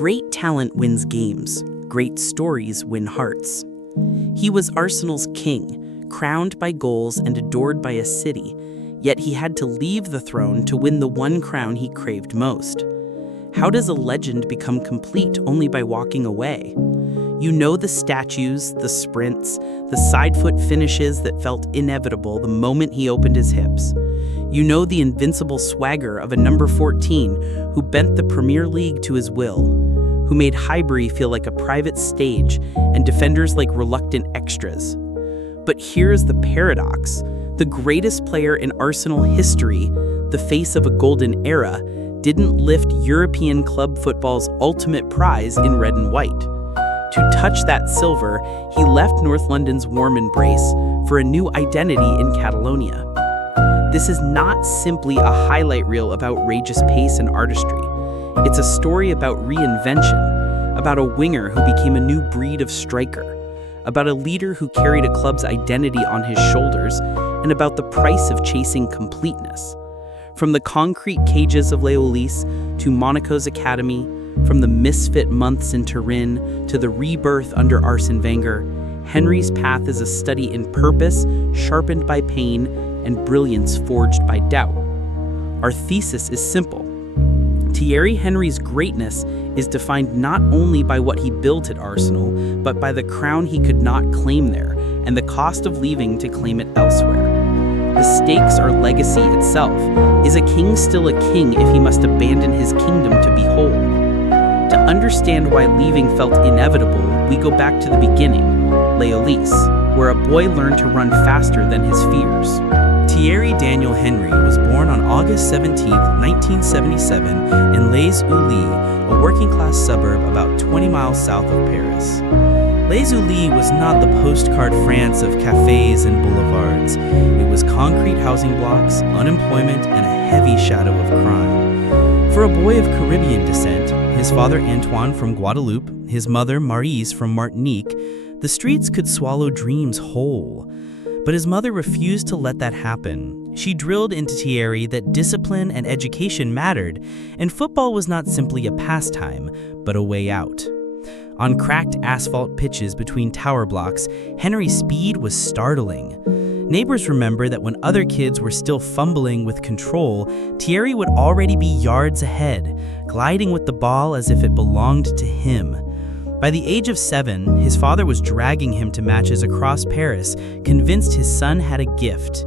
Great talent wins games. Great stories win hearts. He was Arsenal's king, crowned by goals and adored by a city, yet he had to leave the throne to win the one crown he craved most. How does a legend become complete only by walking away? You know the statues, the sprints, the side-foot finishes that felt inevitable the moment he opened his hips. You know the invincible swagger of a number 14 who bent the Premier League to his will, who made Highbury feel like a private stage and defenders like reluctant extras. But here's the paradox. The greatest player in Arsenal history, the face of a golden era, didn't lift European club football's ultimate prize in red and white. To touch that silver, he left North London's warm embrace for a new identity in Catalonia. This is not simply a highlight reel of outrageous pace and artistry. It's a story about reinvention, about a winger who became a new breed of striker, about a leader who carried a club's identity on his shoulders, and about the price of chasing completeness. From the concrete cages of Les Ulis to Monaco's academy, from the misfit months in Turin to the rebirth under Arsene Wenger, Henry's path is a study in purpose, sharpened by pain, and brilliance forged by doubt. Our thesis is simple. Thierry Henry's greatness is defined not only by what he built at Arsenal, but by the crown he could not claim there, and the cost of leaving to claim it elsewhere. The stakes are legacy itself. Is a king still a king if he must abandon his kingdom to be whole? To understand why leaving felt inevitable, we go back to the beginning, Les Ulis, where a boy learned to run faster than his fears. Thierry Daniel Henry was born on August 17, 1977 in Les Ulis, a working-class suburb about 20 miles south of Paris. Les Ulis was not the postcard France of cafes and boulevards. It was concrete housing blocks, unemployment, and a heavy shadow of crime. For a boy of Caribbean descent, his father Antoine from Guadeloupe, his mother Maryse from Martinique, the streets could swallow dreams whole. But his mother refused to let that happen. She drilled into Thierry that discipline and education mattered, and football was not simply a pastime, but a way out. On cracked asphalt pitches between tower blocks, Henry's speed was startling. Neighbors remember that when other kids were still fumbling with control, Thierry would already be yards ahead, gliding with the ball as if it belonged to him. By the age of 7, his father was dragging him to matches across Paris, convinced his son had a gift.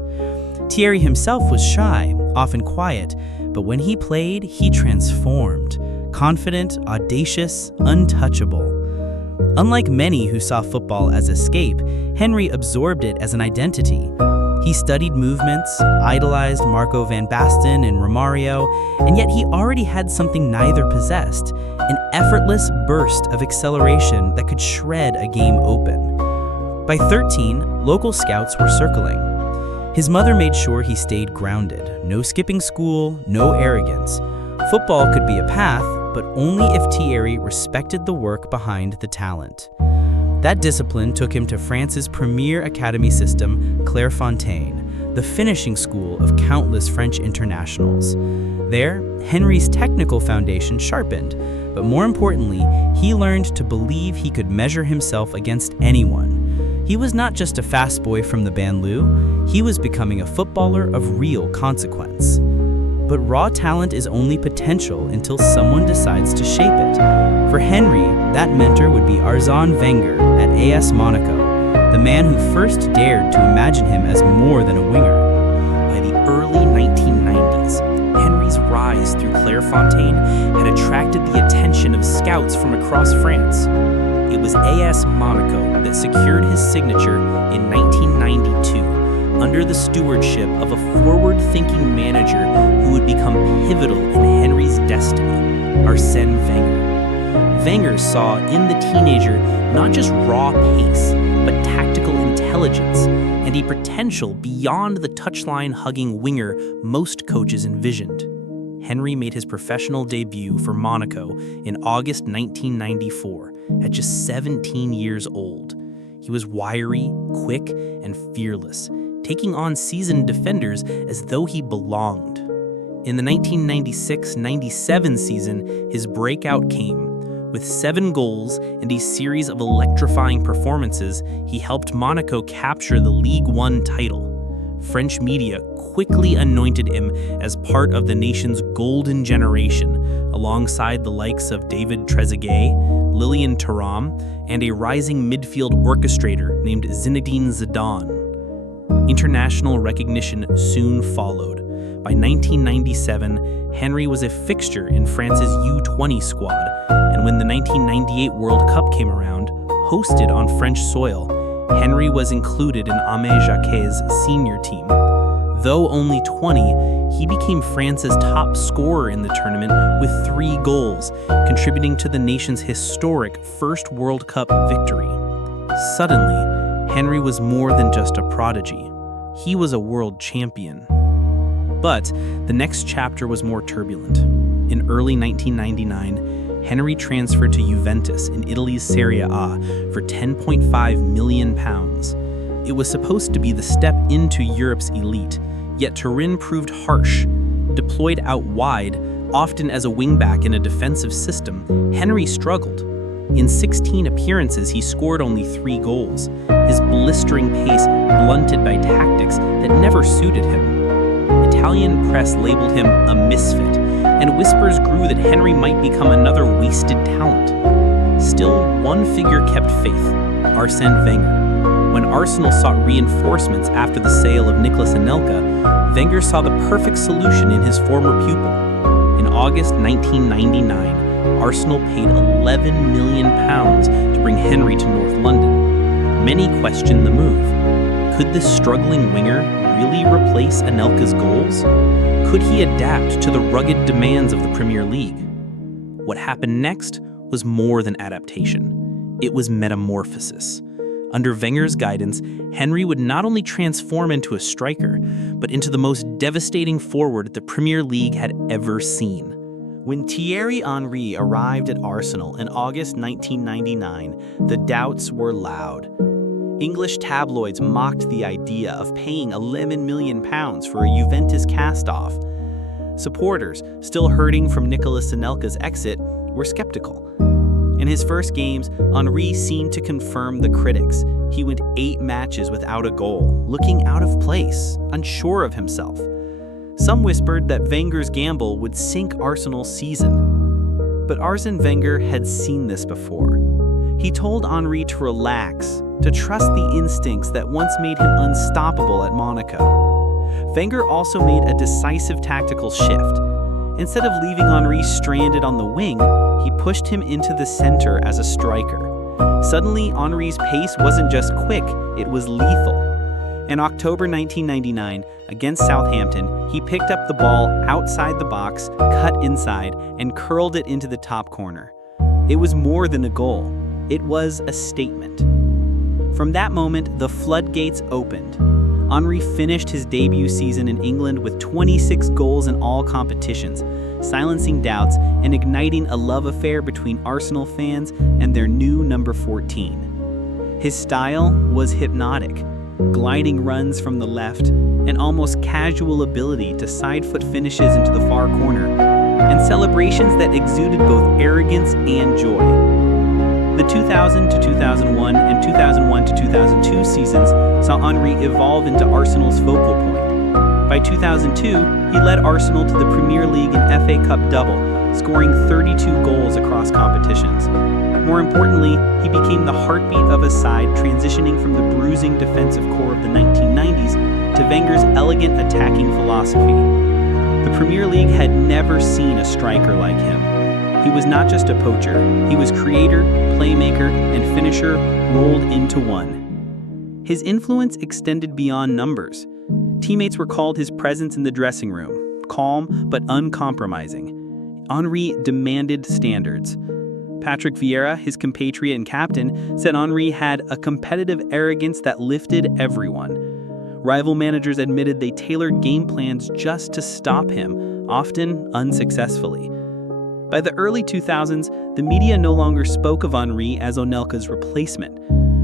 Thierry himself was shy, often quiet, but when he played, he transformed. Confident, audacious, untouchable. Unlike many who saw football as escape, Henry absorbed it as an identity. He studied movements, idolized Marco van Basten and Romario, and yet he already had something neither possessed, an effortless burst of acceleration that could shred a game open. By 13, local scouts were circling. His mother made sure he stayed grounded. No skipping school, no arrogance. Football could be a path, but only if Thierry respected the work behind the talent. That discipline took him to France's premier academy system, Clairefontaine, the finishing school of countless French internationals. There, Henry's technical foundation sharpened, but more importantly, he learned to believe he could measure himself against anyone. He was not just a fast boy from the banlieue, he was becoming a footballer of real consequence. But raw talent is only potential until someone decides to shape it. For Henry, that mentor would be Arsene Wenger at AS Monaco, the man who first dared to imagine him as more than a winger. By the early 1990s, Henry's rise through Clairefontaine had attracted the attention of scouts from across France. It was AS Monaco that secured his signature in 1992, under the stewardship of a forward-thinking manager who would become pivotal in Henry's destiny, Arsene Wenger. Wenger saw in the teenager not just raw pace, but tactical intelligence and a potential beyond the touchline-hugging winger most coaches envisioned. Henry made his professional debut for Monaco in August 1994, at just 17 years old. He was wiry, quick, and fearless, taking on seasoned defenders as though he belonged. In the 1996-97 season, his breakout came. With 7 goals and a series of electrifying performances, he helped Monaco capture the Ligue 1 title. French media quickly anointed him as part of the nation's golden generation, alongside the likes of David Trezeguet, Lilian Thuram, and a rising midfield orchestrator named Zinedine Zidane. International recognition soon followed. By 1997, Henry was a fixture in France's U20 squad, and when the 1998 World Cup came around, hosted on French soil, Henry was included in Aimé Jacquet's senior team. Though only 20, he became France's top scorer in the tournament with 3 goals, contributing to the nation's historic first World Cup victory. Suddenly, Henry was more than just a prodigy. He was a world champion. But the next chapter was more turbulent. In early 1999, Henry transferred to Juventus in Italy's Serie A for £10.5 million. It was supposed to be the step into Europe's elite, yet Turin proved harsh. Deployed out wide, often as a wingback in a defensive system, Henry struggled. In 16 appearances, he scored only 3 goals, his blistering pace blunted by tactics that never suited him. Italian press labeled him a misfit, and whispers grew that Henry might become another wasted talent. Still, one figure kept faith: Arsène Wenger. When Arsenal sought reinforcements after the sale of Nicolas Anelka, Wenger saw the perfect solution in his former pupil. In August 1999, Arsenal paid £11 million to bring Henry to North London. Many questioned the move. Could this struggling winger really replace Anelka's goals? Could he adapt to the rugged demands of the Premier League? What happened next was more than adaptation. It was metamorphosis. Under Wenger's guidance, Henry would not only transform into a striker, but into the most devastating forward the Premier League had ever seen. When Thierry Henry arrived at Arsenal in August 1999, the doubts were loud. English tabloids mocked the idea of paying £11 million for a Juventus cast-off. Supporters, still hurting from Nicolas Anelka's exit, were skeptical. In his first games, Henry seemed to confirm the critics. He went 8 matches without a goal, looking out of place, unsure of himself. Some whispered that Wenger's gamble would sink Arsenal's season. But Arsène Wenger had seen this before. He told Henry to relax, to trust the instincts that once made him unstoppable at Monaco. Wenger also made a decisive tactical shift. Instead of leaving Henry stranded on the wing, he pushed him into the center as a striker. Suddenly, Henry's pace wasn't just quick, it was lethal. In October 1999, against Southampton, he picked up the ball outside the box, cut inside, and curled it into the top corner. It was more than a goal. It was a statement. From that moment, the floodgates opened. Henry finished his debut season in England with 26 goals in all competitions, silencing doubts and igniting a love affair between Arsenal fans and their new number 14. His style was hypnotic, gliding runs from the left, an almost casual ability to side foot finishes into the far corner, and celebrations that exuded both arrogance and joy. The 2000 to 2001 and 2001 to 2002 seasons saw Henry evolve into Arsenal's focal point. By 2002, he led Arsenal to the Premier League and FA Cup double, scoring 32 goals across competitions. More importantly, he became the heartbeat of a side transitioning from the bruising defensive core of the 1990s to Wenger's elegant attacking philosophy. The Premier League had never seen a striker like him. He was not just a poacher, he was creator, playmaker, and finisher rolled into one. His influence extended beyond numbers. Teammates recalled his presence in the dressing room, calm but uncompromising. Henry demanded standards. Patrick Vieira, his compatriot and captain, said Henry had a competitive arrogance that lifted everyone. Rival managers admitted they tailored game plans just to stop him, often unsuccessfully. By the early 2000s, the media no longer spoke of Henry as Anelka's replacement.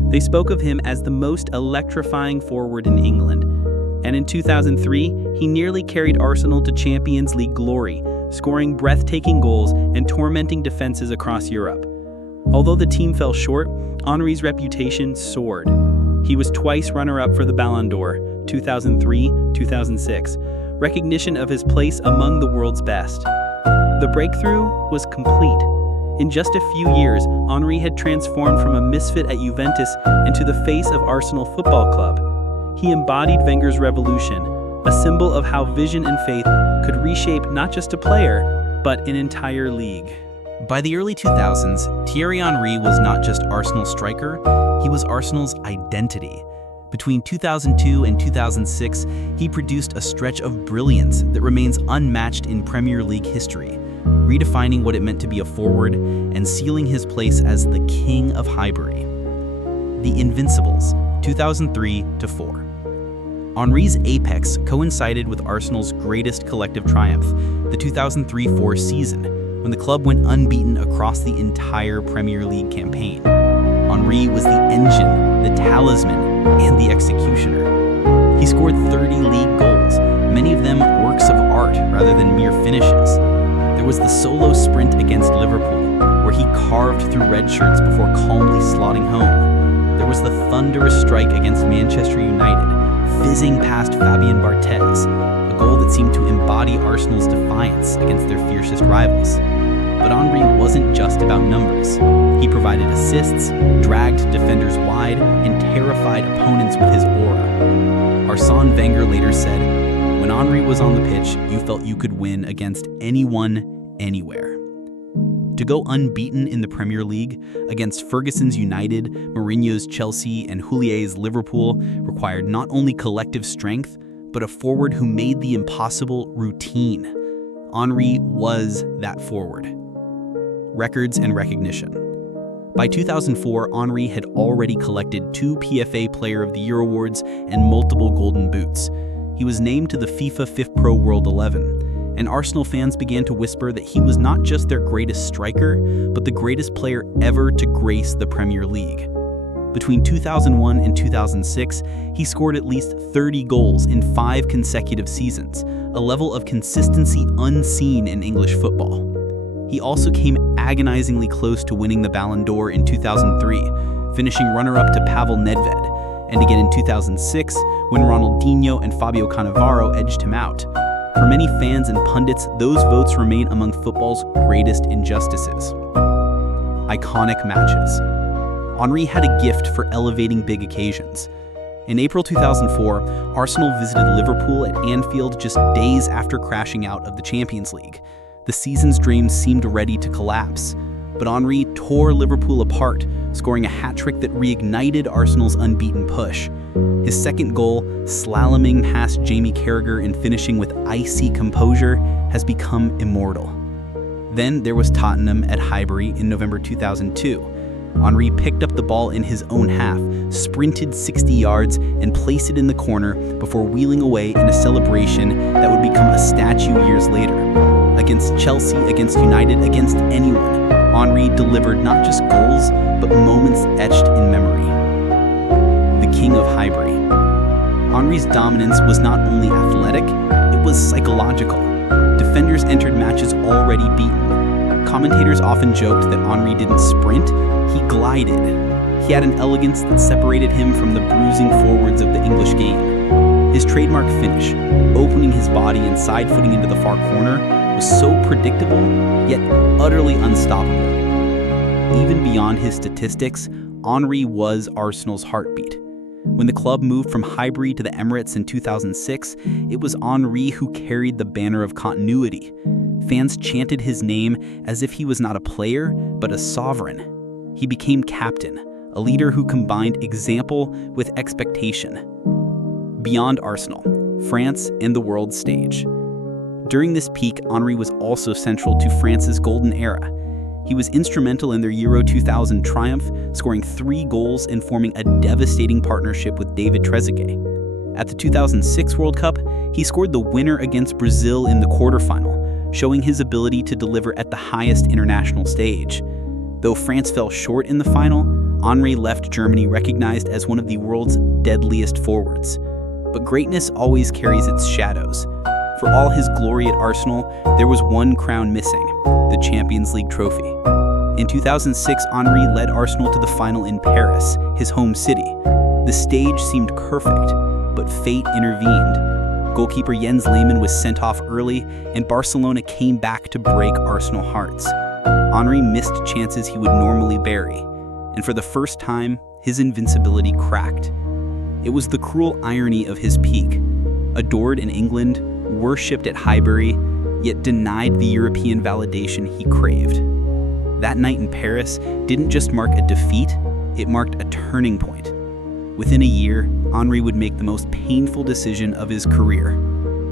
They spoke of him as the most electrifying forward in England. And in 2003, he nearly carried Arsenal to Champions League glory, scoring breathtaking goals and tormenting defenses across Europe. Although the team fell short, Henry's reputation soared. He was twice runner-up for the Ballon d'Or, 2003, 2006, recognition of his place among the world's best. The breakthrough was complete. In just a few years, Henry had transformed from a misfit at Juventus into the face of Arsenal Football Club. He embodied Wenger's revolution, a symbol of how vision and faith could reshape not just a player, but an entire league. By the early 2000s, Thierry Henry was not just Arsenal's striker, he was Arsenal's identity. Between 2002 and 2006, he produced a stretch of brilliance that remains unmatched in Premier League history, redefining what it meant to be a forward and sealing his place as the king of Highbury. The Invincibles, 2003-04. Henry's apex coincided with Arsenal's greatest collective triumph, the 2003-04 season, when the club went unbeaten across the entire Premier League campaign. Henry was the engine, the talisman, and the executioner. He scored 30 league goals, many of them works of art rather than mere finishes. There was the solo sprint against Liverpool, where he carved through red shirts before calmly slotting home. There was the thunderous strike against Manchester United, fizzing past Fabien Barthez, a goal that seemed to embody Arsenal's defiance against their fiercest rivals. But Henry wasn't just about numbers. He provided assists, dragged defenders wide, and terrified opponents with his aura. Arsene Wenger later said, "When Henry was on the pitch, you felt you could win against anyone, anywhere." To go unbeaten in the Premier League against Ferguson's United, Mourinho's Chelsea, and Houlier's Liverpool required not only collective strength, but a forward who made the impossible routine. Henry was that forward. Records and recognition. By 2004, Henry had already collected 2 PFA Player of the Year awards and multiple Golden Boots. He was named to the FIFA FIFPro World 11, and Arsenal fans began to whisper that he was not just their greatest striker, but the greatest player ever to grace the Premier League. Between 2001 and 2006, he scored at least 30 goals in 5 consecutive seasons, a level of consistency unseen in English football. He also came agonizingly close to winning the Ballon d'Or in 2003, finishing runner-up to Pavel Nedved, and again in 2006 when Ronaldinho and Fabio Cannavaro edged him out. For many fans and pundits, those votes remain among football's greatest injustices. Iconic matches. Henry had a gift for elevating big occasions. In April 2004, Arsenal visited Liverpool at Anfield just days after crashing out of the Champions League. The season's dreams seemed ready to collapse, but Henry tore Liverpool apart, scoring a hat-trick that reignited Arsenal's unbeaten push. His second goal, slaloming past Jamie Carragher and finishing with icy composure, has become immortal. Then there was Tottenham at Highbury in November 2002. Henry picked up the ball in his own half, sprinted 60 yards, and placed it in the corner before wheeling away in a celebration that would become a statue years later. Against Chelsea, against United, against anyone, Henry delivered not just goals, but moments etched in memory. The King of Highbury. Henry's dominance was not only athletic, it was psychological. Defenders entered matches already beaten. Commentators often joked that Henry didn't sprint, he glided. He had an elegance that separated him from the bruising forwards of the English game. His trademark finish, opening his body and side-footing into the far corner, was so predictable, yet utterly unstoppable. Even beyond his statistics, Henry was Arsenal's heartbeat. When the club moved from Highbury to the Emirates in 2006, it was Henry who carried the banner of continuity. Fans chanted his name as if he was not a player, but a sovereign. He became captain, a leader who combined example with expectation. Beyond Arsenal, France, and the world stage. During this peak, Henry was also central to France's golden era. He was instrumental in their Euro 2000 triumph, scoring 3 goals and forming a devastating partnership with David Trezeguet. At the 2006 World Cup, he scored the winner against Brazil in the quarterfinal, showing his ability to deliver at the highest international stage. Though France fell short in the final, Henry left Germany recognized as one of the world's deadliest forwards. But greatness always carries its shadows. For all his glory at Arsenal, there was one crown missing, the Champions League trophy. In 2006, Henry led Arsenal to the final in Paris, his home city. The stage seemed perfect, but fate intervened. Goalkeeper Jens Lehmann was sent off early, and Barcelona came back to break Arsenal hearts. Henry missed chances he would normally bury, and for the first time, his invincibility cracked. It was the cruel irony of his peak. Adored in England, worshipped at Highbury, yet denied the European validation he craved. That night in Paris didn't just mark a defeat, it marked a turning point. Within a year, Henry would make the most painful decision of his career: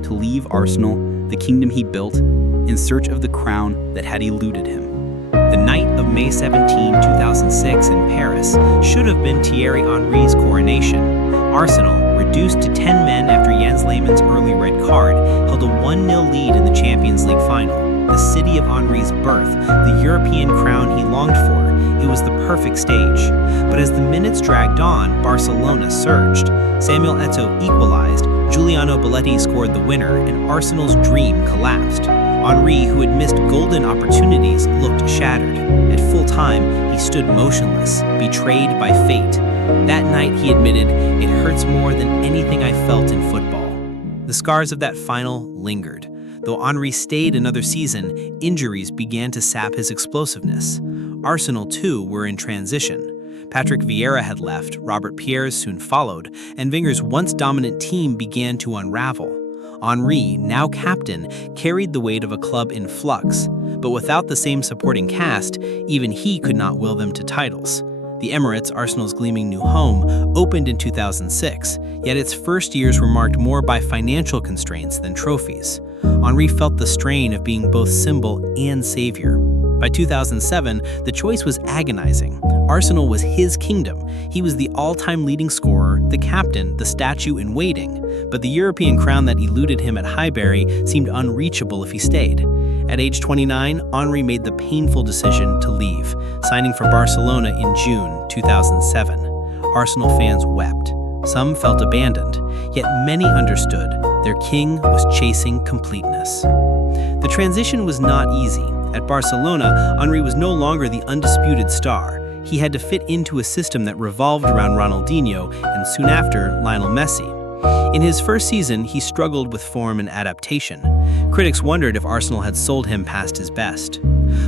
to leave Arsenal, the kingdom he built, in search of the crown that had eluded him. The night of May 17, 2006 in Paris should have been Thierry Henry's coronation. Arsenal, reduced to 10 men after Jens Lehmann's early red card, held a 1-0 lead in the Champions League final. The city of Henry's birth, the European crown he longed for. It was the perfect stage. But as the minutes dragged on, Barcelona surged. Samuel Eto'o equalized, Giuliano Belletti scored the winner, and Arsenal's dream collapsed. Henry, who had missed golden opportunities, looked shattered. At full time, he stood motionless, betrayed by fate. That night, he admitted, "It hurts more than anything I felt in football." The scars of that final lingered. Though Henry stayed another season, injuries began to sap his explosiveness. Arsenal, too, were in transition. Patrick Vieira had left, Robert Pires soon followed, and Wenger's once dominant team began to unravel. Henry, now captain, carried the weight of a club in flux, but without the same supporting cast, even he could not will them to titles. The Emirates, Arsenal's gleaming new home, opened in 2006, yet its first years were marked more by financial constraints than trophies. Henry felt the strain of being both symbol and savior. By 2007, the choice was agonizing. Arsenal was his kingdom. He was the all-time leading scorer, the captain, the statue in waiting. But the European crown that eluded him at Highbury seemed unreachable if he stayed. At age 29, Henry made the painful decision to leave, signing for Barcelona in June 2007. Arsenal fans wept. Some felt abandoned, yet many understood their king was chasing completeness. The transition was not easy. At Barcelona, Henry was no longer the undisputed star. He had to fit into a system that revolved around Ronaldinho and soon after, Lionel Messi. In his first season, he struggled with form and adaptation. Critics wondered if Arsenal had sold him past his best.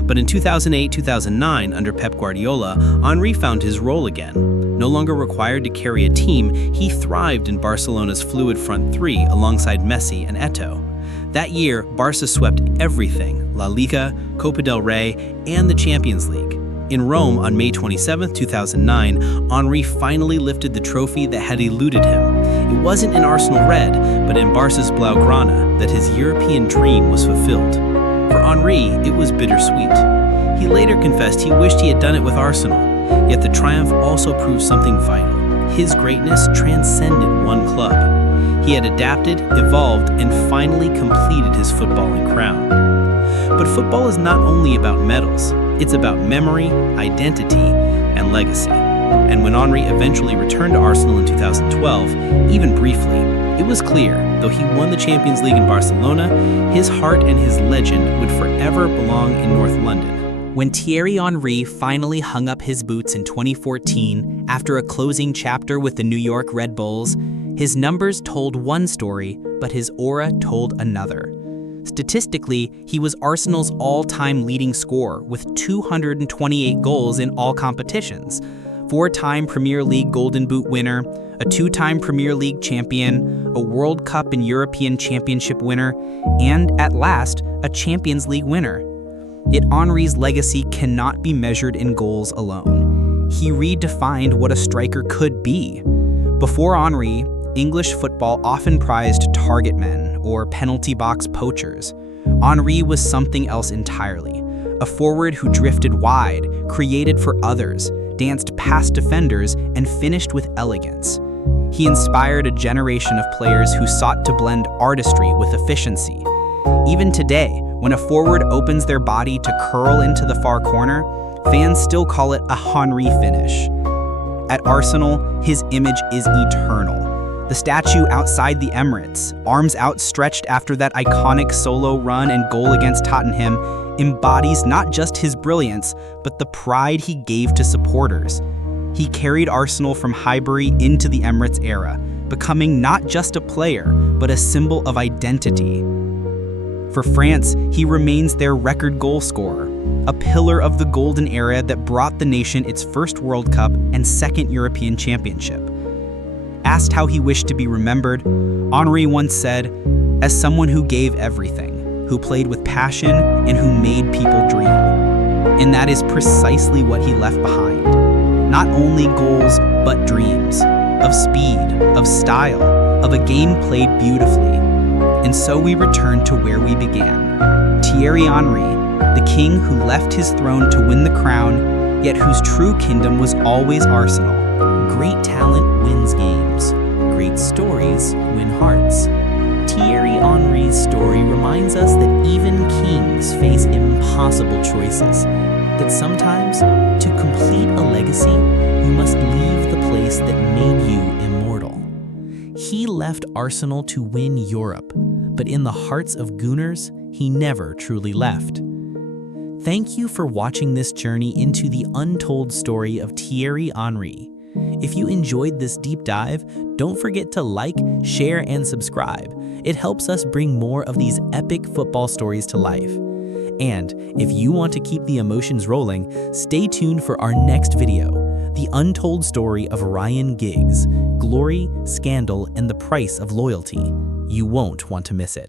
But in 2008-2009, under Pep Guardiola, Henry found his role again. No longer required to carry a team, he thrived in Barcelona's fluid front three alongside Messi and Eto'o. That year, Barca swept everything: La Liga, Copa del Rey, and the Champions League. In Rome on May 27, 2009, Henry finally lifted the trophy that had eluded him. It wasn't in Arsenal red, but in Barca's Blaugrana that his European dream was fulfilled. For Henry, it was bittersweet. He later confessed he wished he had done it with Arsenal, yet the triumph also proved something vital. His greatness transcended one club. He had adapted, evolved, and finally completed his footballing crown. But football is not only about medals, it's about memory, identity, and legacy. And when Henry eventually returned to Arsenal in 2012, even briefly, it was clear, though he won the Champions League in Barcelona, his heart and his legend would forever belong in North London. When Thierry Henry finally hung up his boots in 2014, after a closing chapter with the New York Red Bulls, his numbers told one story, but his aura told another. Statistically, he was Arsenal's all-time leading scorer with 228 goals in all competitions, 4-time Premier League Golden Boot winner, a 2-time Premier League champion, a World Cup and European Championship winner, and, at last, a Champions League winner. Yet Henry's legacy cannot be measured in goals alone. He redefined what a striker could be. Before Henry, English football often prized target men or penalty box poachers. Henry was something else entirely. A forward who drifted wide, created for others, danced past defenders, and finished with elegance. He inspired a generation of players who sought to blend artistry with efficiency. Even today, when a forward opens their body to curl into the far corner, fans still call it a Henry finish. At Arsenal, his image is eternal. The statue outside the Emirates, arms outstretched after that iconic solo run and goal against Tottenham, embodies not just his brilliance, but the pride he gave to supporters. He carried Arsenal from Highbury into the Emirates era, becoming not just a player, but a symbol of identity. For France, he remains their record goal scorer, a pillar of the golden era that brought the nation its first World Cup and second European Championship. Asked how he wished to be remembered, Henry once said, "As someone who gave everything, who played with passion, and who made people dream." And that is precisely what he left behind. Not only goals, but dreams. Of speed, of style, of a game played beautifully. And so we return to where we began. Thierry Henry, the king who left his throne to win the crown, yet whose true kingdom was always Arsenal. Great talent wins games. Great stories win hearts. Thierry Henry's story reminds us that even kings face impossible choices. That sometimes, to complete a legacy, you must leave the place that made you immortal. He left Arsenal to win Europe, but in the hearts of Gooners, he never truly left. Thank you for watching this journey into the untold story of Thierry Henry. If you enjoyed this deep dive, don't forget to like, share, and subscribe. It helps us bring more of these epic football stories to life. And if you want to keep the emotions rolling, stay tuned for our next video, the untold story of Ryan Giggs, glory, scandal, and the price of loyalty. You won't want to miss it.